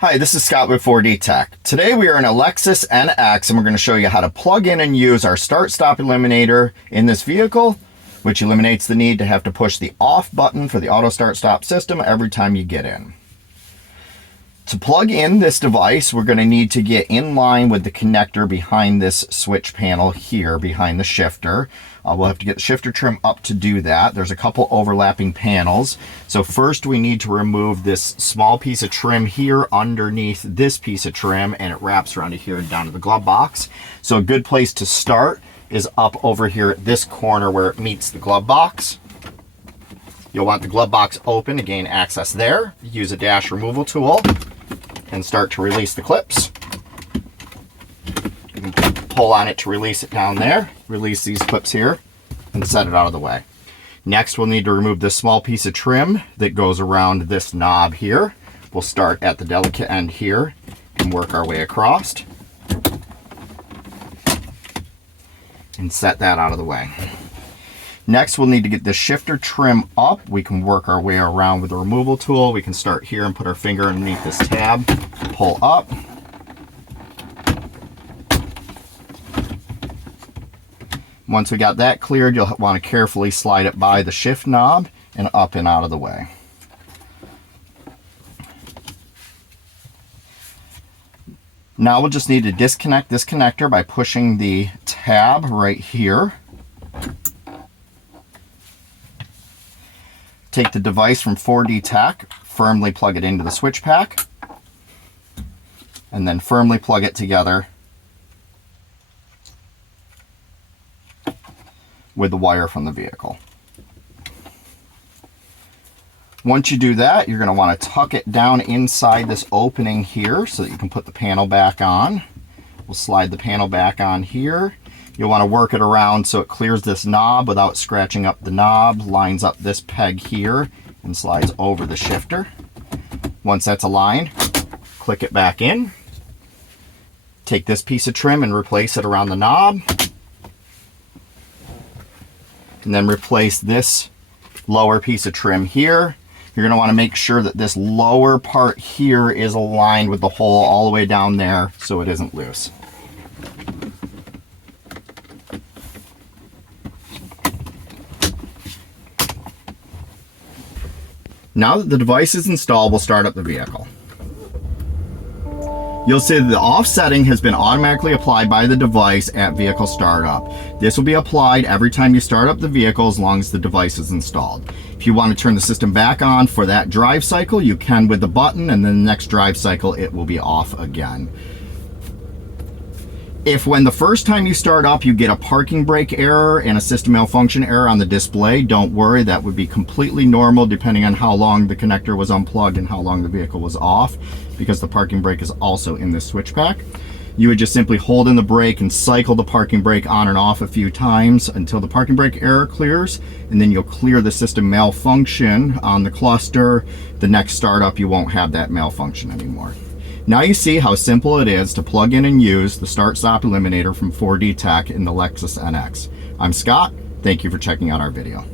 Hi, this is Scott with 4D Tech. Today we are in a Lexus NX and we're going to show you how to plug in and use our start-stop eliminator in this vehicle, which eliminates the need to have to push the off button for the auto start-stop system every time you get in. To plug in this device, we're going to need to get in line with the connector behind this switch panel here behind the shifter. We'll have to get the shifter trim up to do that. There's a couple overlapping panels. So first we need to remove this small piece of trim here underneath this piece of trim, and it wraps around to here and down to the glove box. So a good place to start is up over here at this corner where it meets the glove box. You'll want the glove box open to gain access there. Use a dash removal tool and start to release the clips. You can pull on it to release it down there. Release these clips here and set it out of the way. Next, we'll need to remove this small piece of trim that goes around this knob here. We'll start at the delicate end here and work our way across and set that out of the way. Next, we'll need to get the shifter trim up. We can work our way around with the removal tool. We can start here and put our finger underneath this tab, pull up. Once we got that cleared, you'll want to carefully slide it by the shift knob and up and out of the way. Now we'll just need to disconnect this connector by pushing the tab right here. Take the device from 4D Tech, firmly plug it into the switch pack, and then firmly plug it together with the wire from the vehicle. Once you do that, you're going to want to tuck it down inside this opening here so that you can put the panel back on. We'll slide the panel back on here. You'll want to work it around so it clears this knob without scratching up the knob, lines up this peg here, and slides over the shifter. Once that's aligned, click it back in. Take this piece of trim and replace it around the knob. And then replace this lower piece of trim here. You're going to want to make sure that this lower part here is aligned with the hole all the way down there so it isn't loose. Now that the device is installed, we'll start up the vehicle. You'll see that the off setting has been automatically applied by the device at vehicle startup. This will be applied every time you start up the vehicle as long as the device is installed. If you want to turn the system back on for that drive cycle, you can with the button, and then the next drive cycle it will be off again. If when the first time you start up you get a parking brake error and a system malfunction error on the display, don't worry, that would be completely normal depending on how long the connector was unplugged and how long the vehicle was off, because the parking brake is also in this switch pack. You would just simply hold in the brake and cycle the parking brake on and off a few times until the parking brake error clears, and then you'll clear the system malfunction on the cluster. The next startup you won't have that malfunction anymore. Now you see how simple it is to plug in and use the start-stop eliminator from 4D Tech in the Lexus NX. I'm Scott. Thank you for checking out our video.